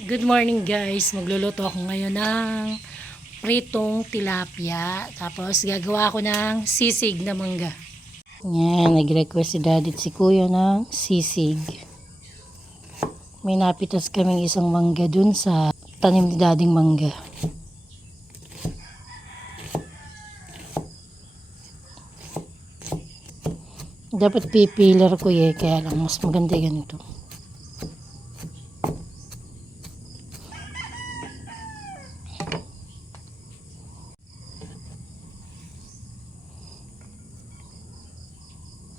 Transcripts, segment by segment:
Good morning guys. Magluluto ako ngayon ng pritong tilapia. Tapos gagawa ako ng sisig na mangga. Yan, nag-request si daddy si kuya ng sisig. May napitas kaming isang mangga dun sa tanim ni dading mangga. Dapat pipiler ko eh, kaya lang mas maganda ganito.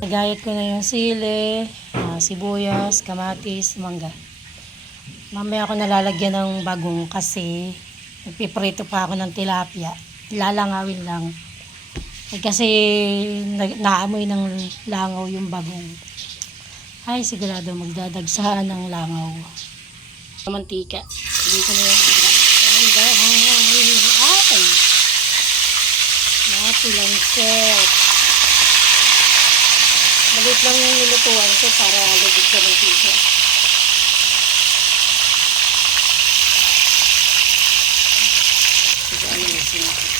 Nagayat ko na yung sili, ah, sibuyas, kamatis, mangga. Mamaya ako nalalagyan ng bagong kasi nagpiprito pa ako ng tilapia. Lalangawin lang. Eh, kasi na- naamoy ng langaw yung bagong. Ay, sigurado magdadagsahan ng langaw. Mantika. Hindi ko na yung Ay! Napilang set. Malit lang yung nilutuan ko para lubog ka ng pizza. Ito ano na siya.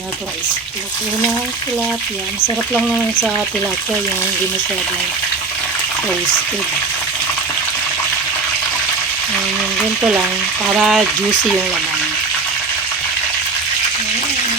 Ito guys. Luto na ang tilapia. Masarap lang naman sa tilapia yung hindi masyadong roasted. Ayan, yung ganito lang para juicy yung laman. Ayan.